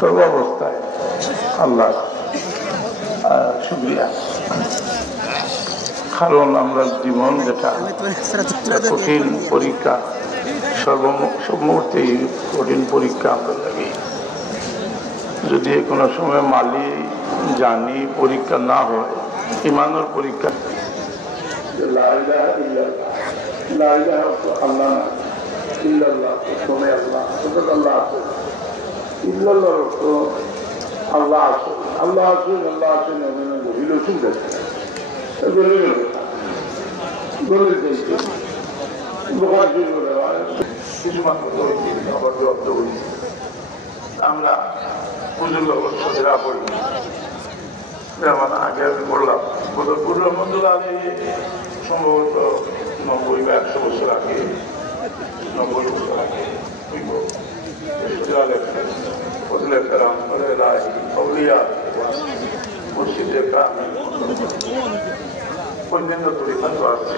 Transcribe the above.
সর্বাবস্থায় আল্লাহ শুকরিয়া, কারণ আমরা জীবন যেটা কঠিন পরীক্ষা, সব মুহূর্তেই কঠিন পরীক্ষা আমরা লাগে। যদি কোনো সময় মালি জানি পরীক্ষা না হয়, ইমানের পরীক্ষা আল্লাহ ইল্লাল্লাহ সময় আল্লাহ আল্লাহ আছে, ইল্লাল্লাহ অর্থ আল্লাহ আছে, আল্লাহ আছেন, আল্লাহ আছেন বলিল শুনতে কিছু মানুষ আমরা পুজোর সজরা করি। যেমন আগে আমি বললাম পূর্ব মন্ডল আগে সম্ভবত 90 বা 100 বছর আগে, 90 বছর আগে মসজিদের অন্যান্য পরিমাণ আছে